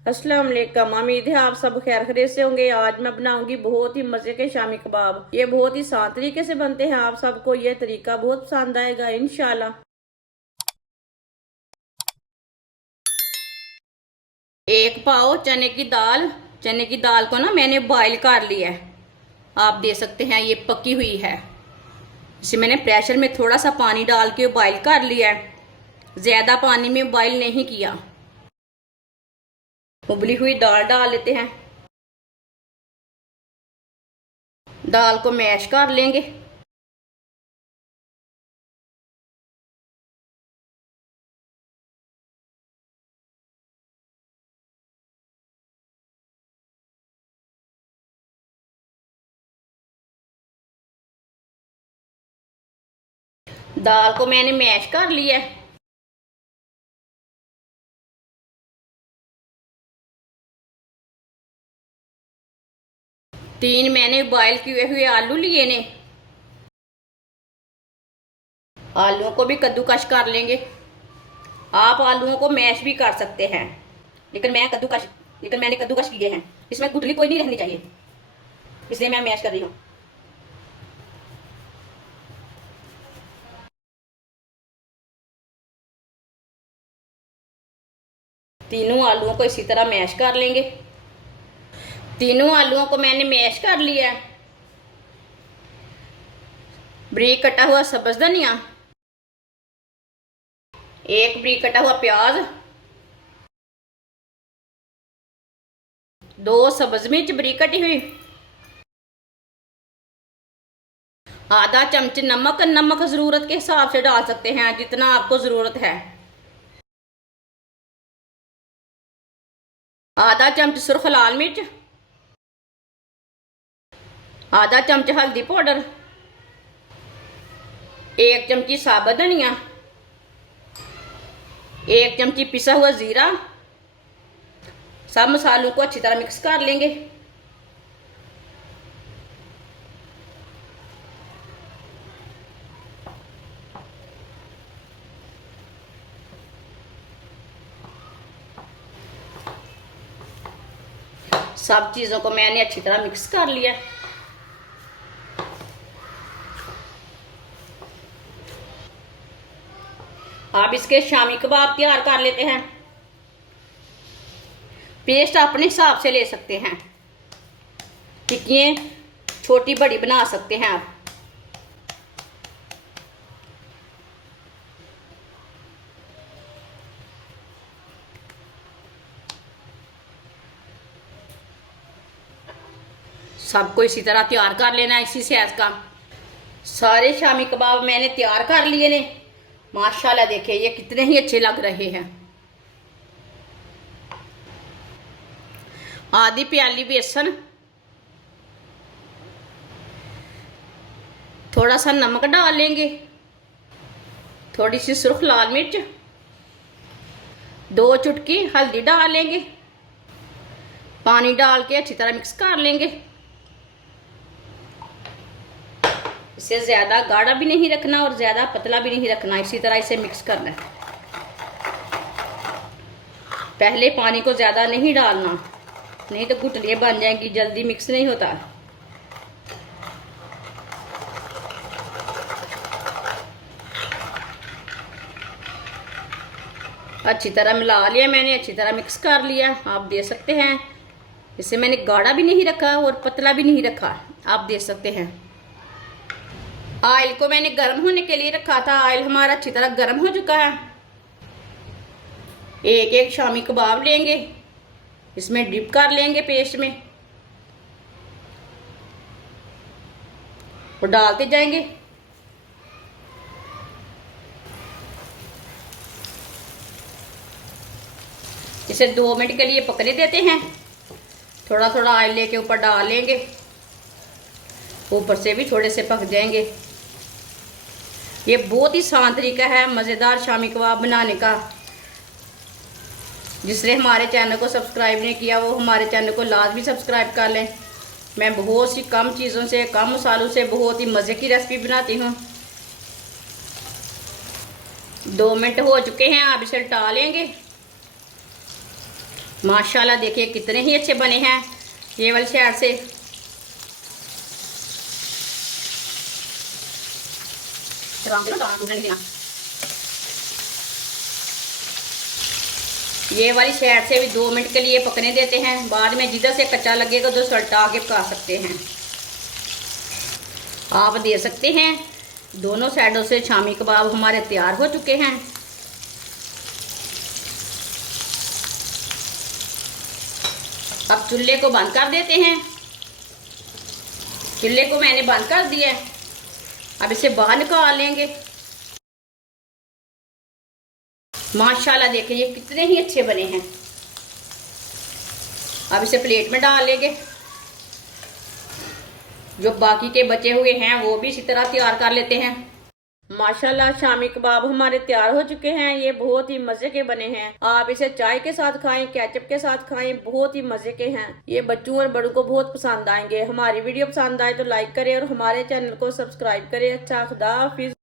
अस्सलाम वालेकुम। उम्मीद है आप सब खैर खैरियत से होंगे। आज मैं बनाऊंगी बहुत ही मजे के शामी कबाब। ये बहुत ही आसान तरीके से बनते हैं। आप सबको ये तरीका बहुत पसंद आएगा इंशाल्लाह। एक पाव चने की दाल। चने की दाल को ना मैंने बॉईल कर लिया है। आप देख सकते हैं ये पकी हुई है। इसे मैंने प्रेशर में थोड़ा सा पानी डाल के बॉईल कर लिया है। ज्यादा पानी में बॉईल नहीं किया। उबली हुई दाल डाल लेते हैं। दाल को मैश कर लेंगे। दाल को मैंने मैश कर लिया है। तीन मैंने बॉईल किए हुए आलू लिए ने। आलूओं को भी कद्दूकश कर लेंगे। आप आलूओं को मैश भी कर सकते हैं, लेकिन मैंने कद्दूकश किए हैं। इसमें गुठली कोई नहीं रहनी चाहिए, इसलिए मैं मैश कर रही हूँ। तीनों आलूओं को इसी तरह मैश कर लेंगे। तीनों आलूओं को मैंने मैश कर लिया है। बारीक कटा हुआ सब्ज धनिया, एक बारीक कटा हुआ प्याज, दो सब्ज मिर्च बारीक कटी हुई, आधा चम्मच नमक। नमक जरूरत के हिसाब से डाल सकते हैं, जितना आपको जरूरत है। आधा चम्मच सुर्ख लाल मिर्च, आधा चम्मच हल्दी पाउडर, एक चमची साबुत धनिया, एक चमची पिसा हुआ जीरा। सब मसालों को अच्छी तरह मिक्स कर लेंगे। सब चीजों को मैंने अच्छी तरह मिक्स कर लिया। आप इसके शामी कबाब तैयार कर लेते हैं। पेस्ट अपने हिसाब से ले सकते हैं। टिक्कियाँ छोटी बड़ी बना सकते हैं आप। सबको इसी तरह तैयार कर लेना है, इसी साइज का। सारे शामी कबाब मैंने तैयार कर लिए ने। माशाल्लाह देखिए ये कितने ही अच्छे लग रहे हैं। आधी प्याली बेसन, थोड़ा सा नमक डाल लेंगे, थोड़ी सी सुर्ख लाल मिर्च, दो चुटकी हल्दी डाल लेंगे। पानी डाल के अच्छी तरह मिक्स कर लेंगे। इसे ज़्यादा गाढ़ा भी नहीं रखना और ज़्यादा पतला भी नहीं रखना, इसी तरह इसे मिक्स करना है। पहले पानी को ज़्यादा नहीं डालना, नहीं तो गुठलियाँ बन जाएंगी, जल्दी मिक्स नहीं होता। अच्छी तरह मिला लिया मैंने, अच्छी तरह मिक्स कर लिया। आप देख सकते हैं इसे मैंने गाढ़ा भी नहीं रखा और पतला भी नहीं रखा, आप देख सकते हैं। ऑयल को मैंने गर्म होने के लिए रखा था। ऑयल हमारा अच्छी तरह गर्म हो चुका है। एक एक शामी कबाब लेंगे, इसमें डिप कर लेंगे पेस्ट में और डालते जाएंगे। इसे 2 मिनट के लिए पकने देते हैं। थोड़ा थोड़ा ऑयल लेके ऊपर डाल लेंगे, ऊपर से भी थोड़े से पक जाएंगे। ये बहुत ही आसान तरीका है मज़ेदार शामी कबाब बनाने का। जिसने हमारे चैनल को सब्सक्राइब नहीं किया वो हमारे चैनल को लाजमी सब्सक्राइब कर लें। मैं बहुत सी कम चीज़ों से, कम मसालों से बहुत ही मज़े की रेसिपी बनाती हूँ। 2 मिनट हो चुके हैं, आप इसे हटा लेंगे। माशाल्लाह देखिए कितने ही अच्छे बने हैं ये वाली साइड से। ये वाली साइड से भी 2 मिनट के लिए पकने देते हैं। बाद में जिधर से कच्चा लगेगा तो सल्टा के पका सकते हैं। आप दे सकते हैं दोनों साइडों से शामी कबाब हमारे तैयार हो चुके हैं। अब चूल्हे को बंद कर देते हैं। चूल्हे को मैंने बंद कर दिया है। अब इसे बाहर निकाल लेंगे। माशाल्लाह देखिए ये कितने ही अच्छे बने हैं। अब इसे प्लेट में डाल लेंगे। जो बाकी के बचे हुए हैं वो भी इसी तरह तैयार कर लेते हैं। माशाल्लाह शामी कबाब हमारे तैयार हो चुके हैं। ये बहुत ही मजे के बने हैं। आप इसे चाय के साथ खाएं, केचप के साथ खाएं, बहुत ही मजे के हैं। ये बच्चों और बड़ों को बहुत पसंद आएंगे। हमारी वीडियो पसंद आए तो लाइक करें और हमारे चैनल को सब्सक्राइब करें। अच्छा, खुदा हाफिज।